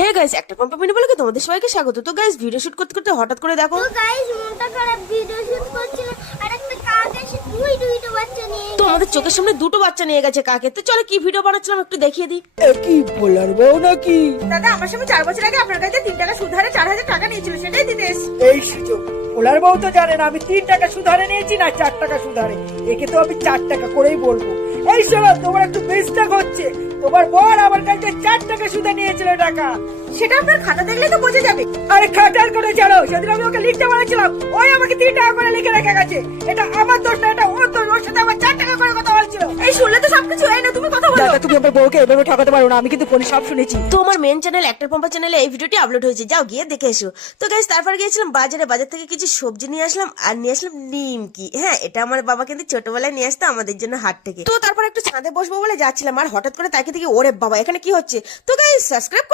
Hey guys, একটা company বলে তোমাদের সবাইকে স্বাগত। তো গাইস, ভিডিও শুট করতে করতে হঠাৎ করে দেখো তো গাইস মনটা খারাপ, ভিডিও শুট করছিল আর একটা কাক এসে দুইটা বাচ্চা নিয়ে তো আমাদের চোখের সামনে দুটো বাচ্চা নিয়ে গেছে কাকে। তো চলো কি ভিডিও বানাচ্ছিলাম একটু দেখিয়ে দিই। কি বলার বউ নাকি? দাদা আমার সঙ্গে 4 বছর আগে আপনার কাছে 3 টাকা সুদ হারে 4000 টাকা নিয়েছিল, সেটাই দিতে এসেছি। এই সুযোগ ভোলার বউ তো জানে না আমি 3 টাকা সুধারে নিয়েছি না 4 টাকা সুধারে। একে তো আমি 4 টাকা করেই বলবো। এই শোনো, তোমার একটু মিস্টেক হচ্ছে। তোমার বর আমার কাছে 4 টাকা সুদে নিয়েছিল টাকা। সেটা আপনার খাতা দেখলে তো বোঝা যাবে। আরে খাটার করে জানো, সেদিন আমি ওকে লিখতে বলেছিলাম, ওই আমাকে 3 টাকা করে লিখে রেখে গেছে। এটা আমার দোষ না, এটা ওর দোষ। ওর সাথে আমার 4 টাকা করে কথা বলছিল। এই শুনলে তো সবকিছু হয় না, তুমি কথা বলো। দাদা তুমি আমার বউকে এভাবে ঠকাতে পারো না, আমি কিন্তু ফোনে সব শুনেছি। তো আমার মেন চ্যানেল একটা পম্পা চ্যানেলে এই ভিডিওটি আপলোড হয়েছে, যাও গিয়ে দেখে এসো। তো গাইস, তারপর গিয়েছিলাম বাজার থেকে কিছু সবজি নিয়ে আসলাম আর নিয়ে আসলাম নিমকি। হ্যাঁ, এটা আমার বাবা কিন্তু ছোটবেলায় নিয়ে আসতো আমাদের জন্য হাট থেকে। তো তারপর একটু ছাদে বসবো বলে যাচ্ছিলাম আর হঠাৎ করে তাকে দেখি ওরে বাবা এখানে কি হচ্ছে। তো গাইস সাবস্ক্রাইব